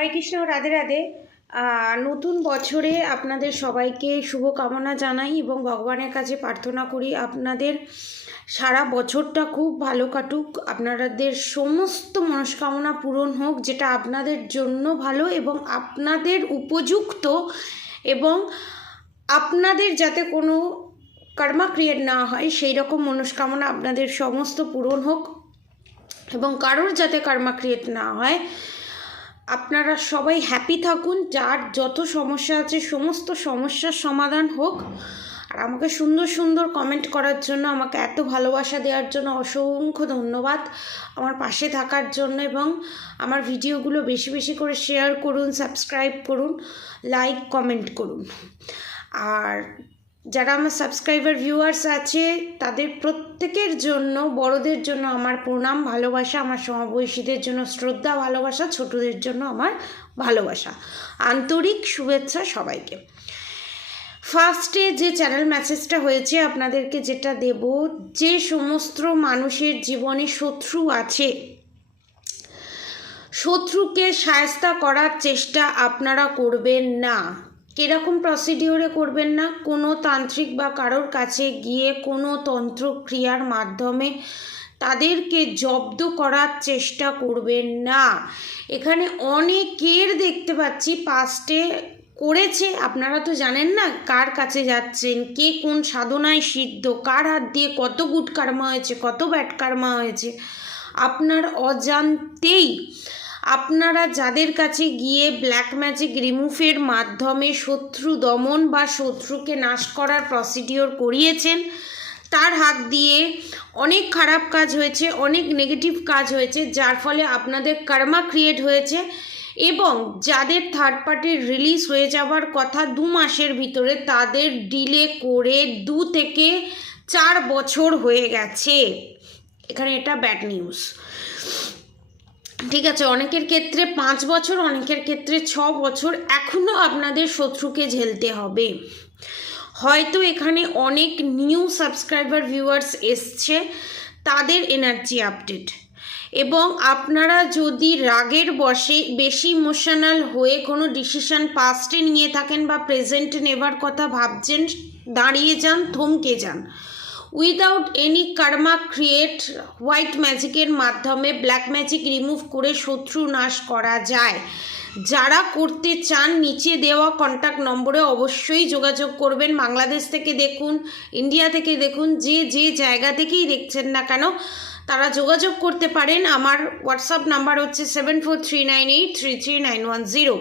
হরে কৃষ্ণ রাধে। রাধে নতুন বছরে আপনাদের সবাইকে শুভকামনা জানাই এবং ভগবানের কাছে প্রার্থনা করি আপনাদের সারা বছরটা খুব ভালো কাটুক। আপনাদের সমস্ত মনস্কামনা পূরণ হোক, যেটা আপনাদের জন্য ভালো এবং আপনাদের উপযুক্ত এবং আপনাদের যাতে কোনো কর্মা ক্রিয়েট না হয়, সেই রকম মনস্কামনা আপনাদের সমস্ত পূরণ হোক এবং কারোর যাতে কর্মা ক্রিয়েট না হয় আপনারা সবাই হ্যাপি থাকুন, যার যত সমস্যা আছে, সমস্ত সমস্যার সমাধান হোক। আর আমাকে সুন্দর সুন্দর কমেন্ট করার জন্য, আমাকে এত ভালোবাসা দেওয়ার জন্য অসংখ্য ধন্যবাদ আমার পাশে থাকার জন্য। এবং আমার ভিডিওগুলো বেশি বেশি করে শেয়ার করুন সাবস্ক্রাইব করুন লাইক কমেন্ট করুন। আর যারা আমার সাবস্ক্রাইবার ভিউয়ার্স আছে, তাদের প্রত্যেকের জন্য, বড়দের জন্য আমার প্রণাম, ভালোবাসা, আমার সমবয়সীদের জন্য শ্রদ্ধা, ভালোবাসা, ছোটদের জন্য আমার ভালোবাসা। আন্তরিক শুভেচ্ছা সবাইকে। ফার্স্টে যে চ্যানেল মেসেজটা হয়েছে, আপনাদেরকে যেটা দেব, যে সমস্ত মানুষের জীবনে শত্রু আছে, শত্রুকে সায়স্তা করার চেষ্টা আপনারা করবেন না। কীরকম প্রসিডিওরে করবেন না? কোনো তান্ত্রিক বা কারোর কাছে গিয়ে কোনো তন্ত্রক্রিয়ার মাধ্যমে তাদেরকে জব্দ করার চেষ্টা করবেন না। এখানে অনেকের দেখতে পাচ্ছি পাস্টে করেছে। আপনারা তো জানেন না কার কাছে যাচ্ছেন, কে কোন সাধনায় সিদ্ধ, কার হাত দিয়ে কত গুড কার্মা হয়েছে, কত ব্যাড কার্মা হয়েছে। আপনার অজান্তেই আপনারা যাদের কাছে গিয়ে ব্ল্যাক ম্যাজিক রিমুভের মাধ্যমে শত্রু দমন বা শত্রুকে নাশ করার প্রসিডিওর করিয়েছেন, তার হাত দিয়ে অনেক খারাপ কাজ হয়েছে, অনেক নেগেটিভ কাজ হয়েছে, যার ফলে আপনাদের কর্মা ক্রিয়েট হয়েছে এবং যাদের থার্ড পার্টির রিলিজ হয়ে যাওয়ার কথা দু মাসের ভিতরে তাদের ডিলে করে দু থেকে চার বছর হয়ে গেছে। এখানে এটা ব্যাড নিউজ ঠিক আছে, অনেকের ক্ষেত্রে পাঁচ বছর, অনেকের ক্ষেত্রে ছ বছর এখনও আপনাদের শত্রুকে ঝেলতে হবে। হয়তো এখানে অনেক নিউ সাবস্ক্রাইবার ভিউয়ার্স এসছে, তাদের এনার্জি আপডেট এবং আপনারা যদি রাগের বসে বেশি ইমোশনাল হয়ে কোনো ডিসিশন পাস্টে নিয়ে থাকেন বা প্রেজেন্ট নেবার কথা ভাবছেন, দাঁড়িয়ে যান, থমকে যান। Without any karma create white ম্যাজিকের মাধ্যমে ব্ল্যাক ম্যাজিক রিমুভ করে শত্রু নাশ করা যায়। যারা করতে চান, নিচে দেওয়া কন্ট্যাক্ট নম্বরে অবশ্যই যোগাযোগ করবেন। বাংলাদেশ থেকে দেখুন, ইন্ডিয়া থেকে দেখুন, যে যে জায়গা থেকেই দেখছেন না কেন, তারা যোগাযোগ করতে পারেন। আমার হোয়াটসঅ্যাপ নাম্বার হচ্ছে seven four three nine eight three three nine one zero.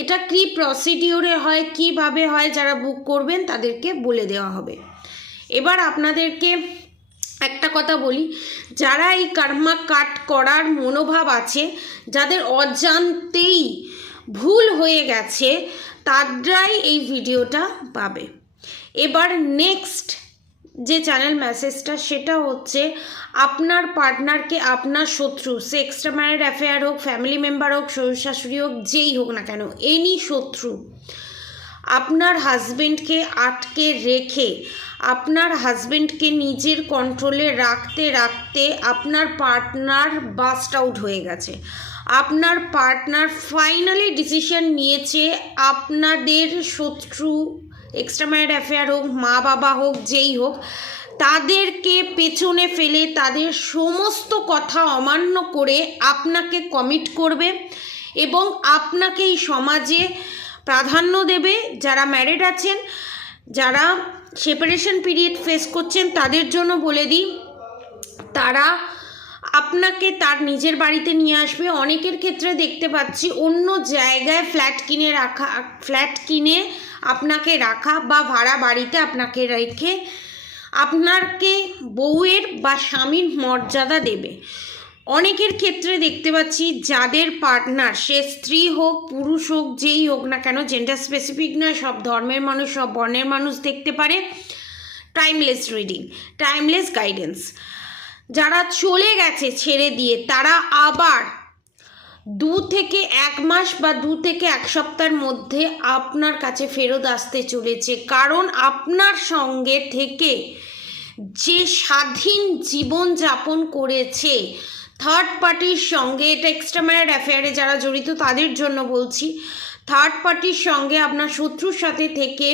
এটা কী প্রসিডিওরে হয়, কীভাবে হয়, যারা বুক করবেন, তাদেরকে বলে দেওয়া হবে। এবার আপনাদেরকে একটা কথা বলি, যারা এই কর্মা কাট করার মনোভাব আছে, যাদের অজান্তেই ভুল হয়ে গেছে, তারাই এই ভিডিওটা পাবে। এবার নেক্সট যে চ্যানেল মেসেজটা সেটা হচ্ছে আপনার পার্টনারকে আপনার শত্রু, সে এক্সট্রা ম্যারিড অ্যাফেয়ার হোক ফ্যামিলি মেম্বার হোক শ্বশুর শাশুড়ি হোক, যেই হোক না কেন এনি শত্রু, আপনার হাজবেন্ডকে আটকে রেখে আপনার হাজবেন্ডকে নিজের কন্ট্রোলে রাখতে রাখতে আপনার পার্টনার বাস্ট আউট হয়ে গেছে। আপনার পার্টনার ফাইনালি ডিসিশন নিয়েছে আপনাদের শত্রু এক্সট্রা ম্যারিড অ্যাফেয়ার হোক, মা বাবা হোক, যেই হোক, তাদেরকে পেছনে ফেলে তাদের সমস্ত কথা অমান্য করে আপনাকে কমিট করবে এবং আপনাকে এই সমাজে প্রাধান্য দেবে। যারা ম্যারিড আছেন, যারা সেপারেশন পিরিয়ড ফেস করছেন, তাদের জন্য বলে দিই, তারা আপনাকে তার নিজের বাড়িতে নিয়ে আসবে। অনেকের ক্ষেত্রে দেখতে পাচ্ছি অন্য জায়গায় ফ্ল্যাট কিনে রাখা ফ্ল্যাট কিনে আপনাকে রাখা বা ভাড়া বাড়িতে আপনাকে রেখে আপনাকে বউয়ের বা স্বামীর মর্যাদা দেবে। অনেকের ক্ষেত্রে দেখতে পাচ্ছি যাদের পার্টনার সে স্ত্রী হোক, পুরুষ হোক, যেই হোক না কেন জেন্ডার স্পেসিফিক নয়, সব ধর্মের মানুষ, সব বর্ণের মানুষ দেখতে পারে। টাইমলেস রিডিং টাইমলেস গাইডেন্স যারা চলে গেছে ছেড়ে দিয়ে, তারা আবার দু থেকে এক মাস বা দু থেকে এক সপ্তাহের মধ্যে আপনার কাছে ফেরত আসতে চলেছে। কারণ আপনার সঙ্গে থেকে যে স্বাধীন জীবন যাপন করেছে থার্ড পার্টির সঙ্গে, এটা এক্সট্রা ম্যারেড অ্যাফেয়ারে যারা জড়িত, তাদের জন্য বলছি থার্ড পার্টির সঙ্গে আপনার শত্রুর সাথে থেকে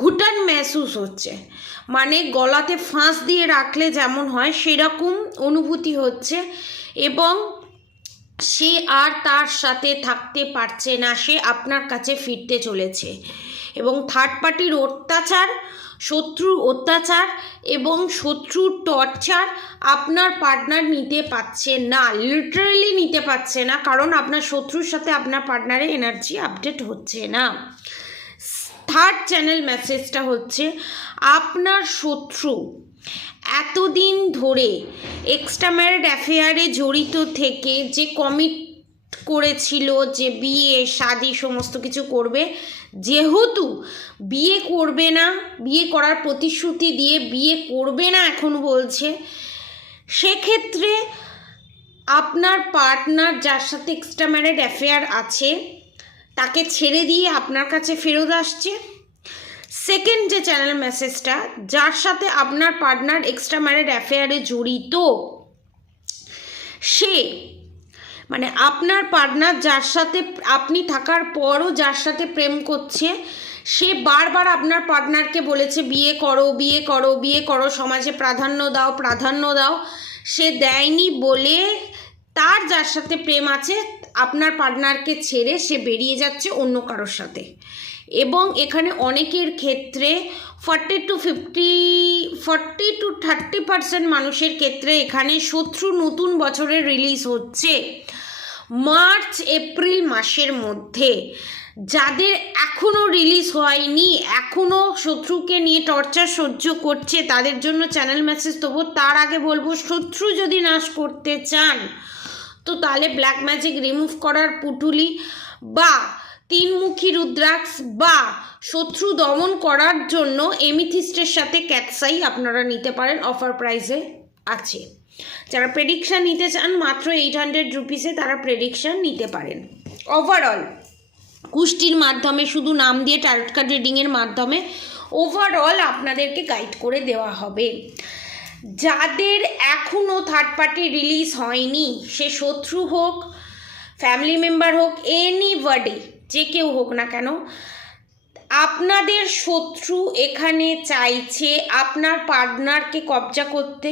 ঘুটান মেহসুস হচ্ছে। মানে গলাতে ফাঁস দিয়ে রাখলে যেমন হয়, সেরকম অনুভূতি হচ্ছে এবং সে আর তার সাথে থাকতে পারছে না, সে আপনার কাছে ফিরতে চলেছে। এবং থার্ড পার্টির অত্যাচার শত্রুর অত্যাচার এবং শত্রুর টর্চার আপনার পার্টনার নিতে পারছে না লিটারেলি নিতে পারছে না, কারণ আপনার শত্রুর সাথে আপনার পার্টনারের এনার্জি আপডেট হচ্ছে না। থার্ড চ্যানেল মেসেজটা হচ্ছে, আপনার শত্রু এতদিন ধরে এক্সট্রা ম্যারিড অ্যাফেয়ারে জড়িত থেকে যে কমিট করেছিল যে বিয়ে, শাদি, সমস্ত কিছু করবে যেহেতু বিয়ে করবে না, বিয়ে করার প্রতিশ্রুতি দিয়ে বিয়ে করবে না এখন বলছে, সেক্ষেত্রে আপনার পার্টনার যার সাথে এক্সট্রা ম্যারিড অ্যাফেয়ার আছে, তাকে ছেড়ে দিয়ে আপনার কাছে ফেরত আসছে। সেকেন্ড যে চ্যানেল মেসেজটা যার সাথে আপনার পার্টনার এক্সট্রা ম্যারিড অ্যাফেয়ারে জড়িত, সে মানে আপনার পার্টনার যার সাথে আপনি থাকার পরও যার সাথে প্রেম করছে, সে বারবার আপনার পার্টনারকে বলেছে, বিয়ে করো বিয়ে করো বিয়ে করো, সমাজে প্রাধান্য দাও প্রাধান্য দাও। সে দেয়নি বলে তার যার সাথে প্রেম আছে, আপনার পার্টনারকে ছেড়ে সে বেরিয়ে যাচ্ছে অন্য কারোর সাথে। এবং এখানে অনেকের ক্ষেত্রে forty to fifty forty to thirty percent মানুষের ক্ষেত্রে এখানে শত্রু নতুন বছরে রিলিজ হচ্ছে। মার্চ, এপ্রিল মাসের মধ্যে। যাদের এখনও রিলিজ হয়নি এখনও শত্রুকে নিয়ে টর্চার সহ্য করছে, তাদের জন্য চ্যানেল মেসেজ দেবো। তার আগে বলব, শত্রু যদি নাশ করতে চান, তো তাহলে ব্ল্যাক ম্যাজিক রিমুভ করার পুটুলি বা তিনমুখী রুদ্রাক্ষ বা শত্রু দমন করার জন্য এমিথিস্টের সাথে ক্যাটসাই আপনারা নিতে পারেন। অফার প্রাইসে আছে। যারা প্রেডিকশান নিতে চান, মাত্র এইট হান্ড্রেড রুপিসে তারা প্রেডিকশান নিতে পারেন। ওভারঅল কুষ্টির মাধ্যমে শুধু নাম দিয়ে ট্যারট কার্ড রিডিংয়ের মাধ্যমে ওভারঅল আপনাদেরকে গাইড করে দেওয়া হবে। যাদের এখনও থার্ড পার্টি রিলিজ হয়নি, সে শত্রু হোক ফ্যামিলি মেম্বার হোক এনিবডি যে কেউ হোক না কেন, আপনাদের শত্রু এখানে চাইছে আপনার পার্টনারকে কবজা করতে।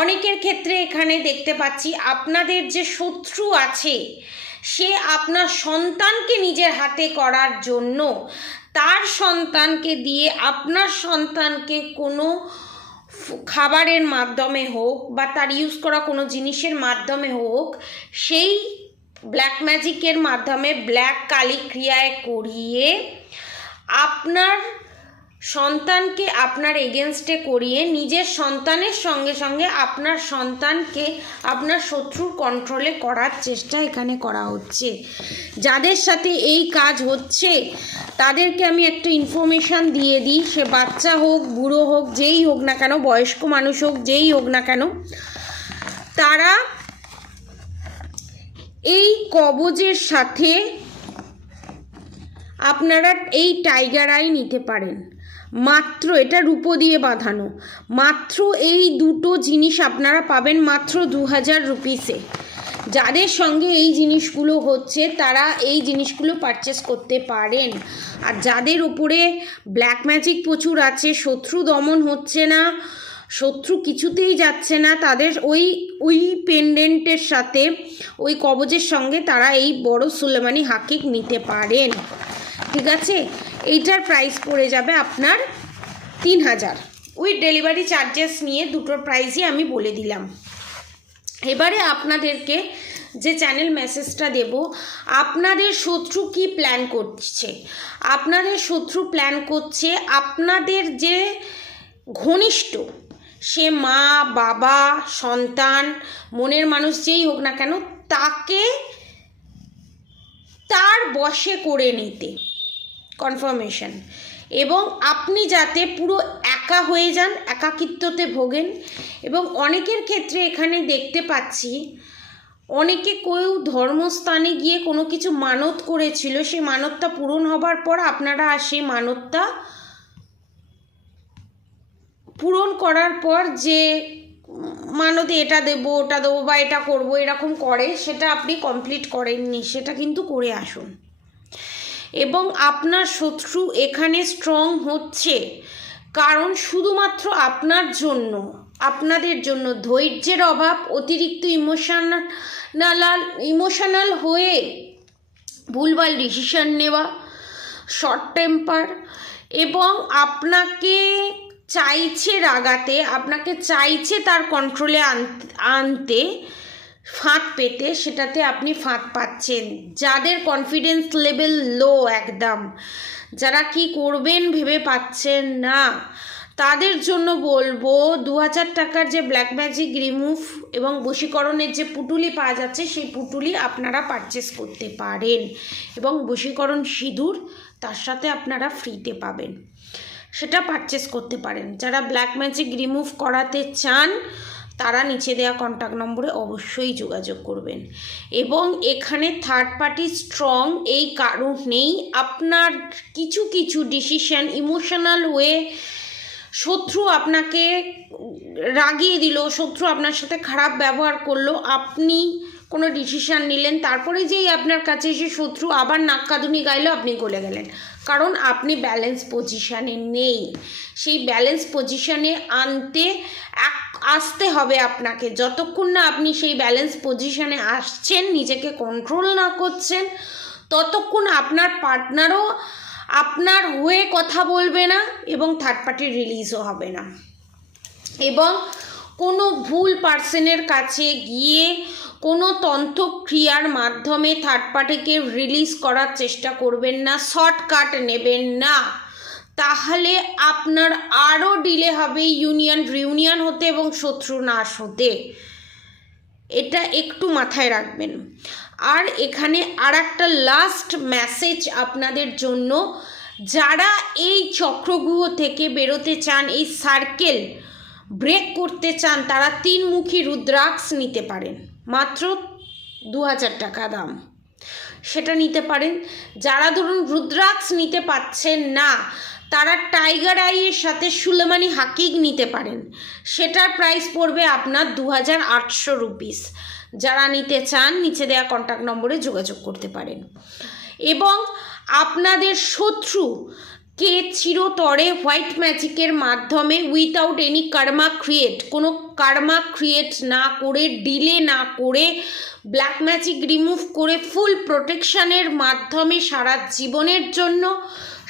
অনেকের ক্ষেত্রে এখানে দেখতে পাচ্ছি আপনাদের যে শত্রু আছে, সে আপনার সন্তানকে নিজের হাতে করার জন্য, তার সন্তানকে দিয়ে আপনার সন্তানকে কোনো খাবারের মাধ্যমে হোক বা তার ইউজ করা কোনো জিনিসের মাধ্যমে হোক, সেই ব্ল্যাক ম্যাজিকের মাধ্যমে ব্ল্যাক কালী ক্রিয়ায় করিয়ে আপনার সন্তানকে আপনার এগেনস্টে করিয়ে নিজের সন্তানের সঙ্গে সঙ্গে আপনার সন্তানকে আপনার শত্রুর কন্ট্রোলে করার চেষ্টা এখানে করা হচ্ছে। যাদের সাথে এই কাজ হচ্ছে, তাদেরকে আমি একটা ইনফরমেশান দিয়ে দিই, সে বাচ্চা হোক, বুড়ো হোক, যেই হোক না কেন, বয়স্ক মানুষ হোক, যেই হোক না কেন, তারা এই কবজের সাথে আপনারা এই টাইগার আই নিতে পারেন। মাত্র এটা রূপো দিয়ে বাঁধানো। মাত্র এই দুটো জিনিস আপনারা পাবেন মাত্র দু হাজার রুপিসে যাদের সঙ্গে এই জিনিসগুলো হচ্ছে, তারা এই জিনিসগুলো পারচেস করতে পারেন। আর যাদের উপরে ব্ল্যাক ম্যাজিক প্রচুর আছে, শত্রু দমন হচ্ছে না শত্রু কিছুতেই যাচ্ছে না। তাদের ওই ওই পেন্ডেন্টের সাথে, ওই কবজের সঙ্গে তারা এই বড় সুলেমানি হাকিক নিতে পারেন। ঠিক আছে? এইটার প্রাইস পড়ে যাবে আপনার তিন হাজার। উইথ ডেলিভারি চার্জেস নিয়ে দুটোর প্রাইসই আমি বলে দিলাম। এবারে আপনাদেরকে যে চ্যানেল মেসেজটা দেব, আপনাদের শত্রু কি প্ল্যান করছে? আপনাদের শত্রু প্ল্যান করছে, আপনাদের যে ঘনিষ্ঠ সে মা, বাবা, সন্তান, মনের মানুষ যেই হোক না কেন, তাকে তার বশে করে নিতে। কনফার্মেশন। এবং আপনি যাতে পুরো একা হয়ে যান, একাকিত্বতে ভোগেন, এবং অনেকের ক্ষেত্রে এখানে দেখতে পাচ্ছি, অনেকে কেউ ধর্মস্থানে গিয়ে কোনো কিছু মানত করেছিল, সেই মানতটা পূরণ হবার পর আপনারা আর সেই মানতটা পূরণ করার পর যে মানতে এটা দেবো, ওটা দেবো বা এটা করব, এরকম করে, সেটা আপনি কমপ্লিট করেননি, সেটা কিন্তু করে আসুন। এবং আপনার শত্রু এখানে স্ট্রং হচ্ছে, কারণ শুধুমাত্র আপনার জন্য, আপনাদের জন্য ধৈর্যের অভাব, অতিরিক্ত ইমোশনাল ইমোশনাল হয়ে ভুলভাল ডিসিশন নেওয়া শর্ট টেম্পার এবং আপনাকে চাইছে রাগাতে, আপনাকে চাইছে তার কন্ট্রোলে আনতে, ফাঁদ পেতে, সেটাতে আপনি ফাঁদ পাচ্ছেন। যাদের কনফিডেন্স লেভেল লো একদম, যারা কি করবেন ভেবে পাচ্ছেন না, তাদের জন্য বলব দু হাজার টাকার যে ব্ল্যাক ম্যাজিক রিমুভ এবং বশীকরণের যে পুটুলি পাওয়া যাচ্ছে, সেই পুটুলি আপনারা পারচেস করতে পারেন। এবং বশীকরণ সিঁদুর, তার সাথে আপনারা ফ্রিতে পাবেন। সেটা পারচেস করতে পারেন। যারা ব্ল্যাক ম্যাজিক রিমুভ করাতে চান, তারা নিচে দেওয়া কন্ট্যাক্ট নম্বরে অবশ্যই যোগাযোগ করবেন। এবং এখানে থার্ড পার্টি স্ট্রং এই কারণেই আপনার কিছু কিছু ডিসিশন ইমোশনাল ওয়ে শত্রু আপনাকে রাগিয়ে দিল, শত্রু আপনার সাথে খারাপ ব্যবহার করল, আপনি কোনো ডিসিশান নিলেন, তারপরে যেই আপনার কাছে এসে শত্রু আবার নাক নাক্কাদুনি গাইলো, আপনি গলে গেলেন। কারণ আপনি ব্যালেন্স পজিশানে নেই। সেই ব্যালেন্স পজিশানে আনতে এক, আসতে হবে আপনাকে। যতক্ষণ না আপনি সেই ব্যালেন্স পজিশানে আসছেন, নিজেকে কন্ট্রোল না করছেন, ততক্ষণ আপনার পার্টনারও আপনার হয়ে কথা বলবে না এবং থার্ড পার্টি রিলিজও হবে না। এবং কোনো ভুল পার্সনের কাছে গিয়ে কোনো তন্ত্রক্রিয়ার মাধ্যমে থার্ড পার্টিকে রিলিজ করার চেষ্টা করবেন না শর্টকাট নেবেন না। তাহলে আপনার আরও ডিলে হবে ইউনিয়ন রিউনিয়ন হতে এবং শত্রু নাশ হতে। এটা একটু মাথায় রাখবেন। আর এখানে আর একটা লাস্ট মেসেজ আপনাদের জন্য। যারা এই চক্রগুহ থেকে বেরোতে চান, এই সার্কেল ব্রেক করতে চান, তারা তিনমুখী রুদ্রাক্ষ নিতে পারেন। মাত্র দু হাজার টাকা দাম। সেটা নিতে পারেন। যারা ধরুন রুদ্রাক্ষ নিতে পারছেন না, তারা টাইগার আইয়ের সাথে সুলেমানি হাকিক নিতে পারেন। সেটার প্রাইস পড়বে আপনার দু হাজার আটশো রুপিস যারা নিতে চান, নিচে দেওয়া কন্ট্যাক্ট নম্বরে যোগাযোগ করতে পারেন। এবং আপনাদের শত্রু কে চিরতরে হোয়াইট ম্যাজিকের মাধ্যমে উইথাউট এনি কার্মা ক্রিয়েট, কোনো কার্মা ক্রিয়েট না করে, ডিলে না করে, ব্ল্যাক ম্যাজিক রিমুভ করে ফুল প্রোটেকশানের মাধ্যমে সারা জীবনের জন্য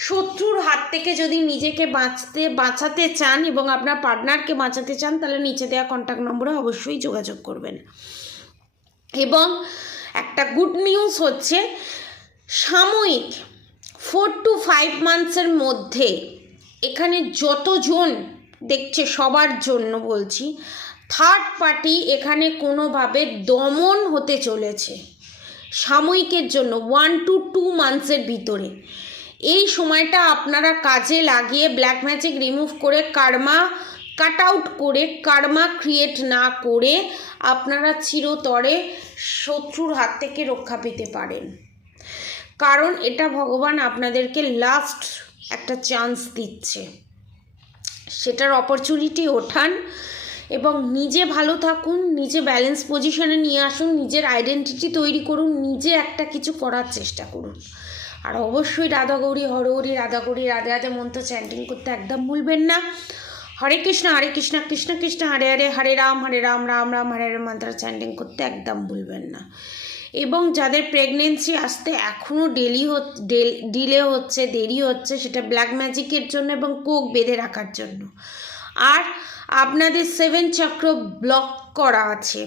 শত্রুর হাত থেকে যদি নিজেকে বাঁচতে, বাঁচাতে চান এবং আপনার পার্টনারকে বাঁচাতে চান, তাহলে নিচে দেওয়া কন্ট্যাক্ট নম্বরে অবশ্যই যোগাযোগ করবেন। এবং একটা গুড নিউজ হচ্ছে, সাময়িক ফোর টু ফাইভ মান্থসের মধ্যে এখানে যতজন, দেখছে সবার জন্য বলছি থার্ড পার্টি এখানে কোনোভাবে দমন হতে চলেছে সাময়িকের জন্য ওয়ান টু টু মান্থসের ভিতরে। এই সময়টা আপনারা কাজে লাগিয়ে ব্ল্যাক ম্যাজিক রিমুভ করে কার্মা কাট আউট করে কার্মা ক্রিয়েট না করে আপনারা চিরতরে শত্রুর হাত থেকে রক্ষা পেতে পারেন। কারণ এটা ভগবান আপনাদেরকে লাস্ট একটা চান্স দিচ্ছে। সেটার অপরচুনিটি ওঠান এবং নিজে ভালো থাকুন, নিজে ব্যালেন্স পজিশনে নিয়ে আসুন, নিজের আইডেন্টিটি তৈরি করুন, নিজে একটা কিছু করার চেষ্টা করুন। আর অবশ্যই রাধা গৌরী হরগৌরী রাধা গৌরী, রাধে রাধে মন্ত্র চ্যান্টিং করতে একদম ভুলবেন না। হরে কৃষ্ণ হরে কৃষ্ণ কৃষ্ণ কৃষ্ণ, হরে হরে হরে রাম হরে রাম রাম রাম, হরে হরে মন্ত্র চ্যান্টিং করতে একদম ভুলবেন না। এবং যাদের প্রেগনেন্সি আসতে এখনও ডেলি ডিলে হচ্ছে, দেরি হচ্ছে, সেটা ব্ল্যাক ম্যাজিকের জন্য এবং কোক বেঁধে রাখার জন্য। আর আপনাদের সেভেন চক্র ব্লক করা আছে।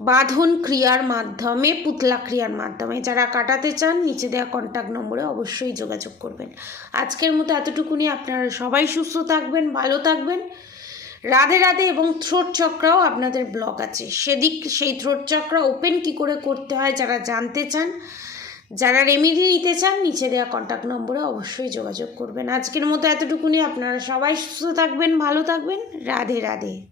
বাঁধন ক্রিয়ার মাধ্যমে, পুতলা ক্রিয়ার মাধ্যমে। যারা কাটাতে চান, নিচে দেওয়া কন্ট্যাক্ট নম্বরে অবশ্যই যোগাযোগ করবেন। আজকের মতো এতটুকুনি। আপনারা সবাই সুস্থ থাকবেন, ভালো থাকবেন। রাধে রাধে এবং থ্রোট চক্রাও আপনাদের ব্লক আছে। সেদিক, সেই থ্রোট চক্রা ওপেন কি করে করতে হয় যারা জানতে চান, যারা রেমেডি নিতে চান, নিচে দেওয়া কন্ট্যাক্ট নম্বরে অবশ্যই যোগাযোগ করবেন। আজকের মতো এতটুকুনি। আপনারা সবাই সুস্থ থাকবেন, ভালো থাকবেন। রাধে রাধে।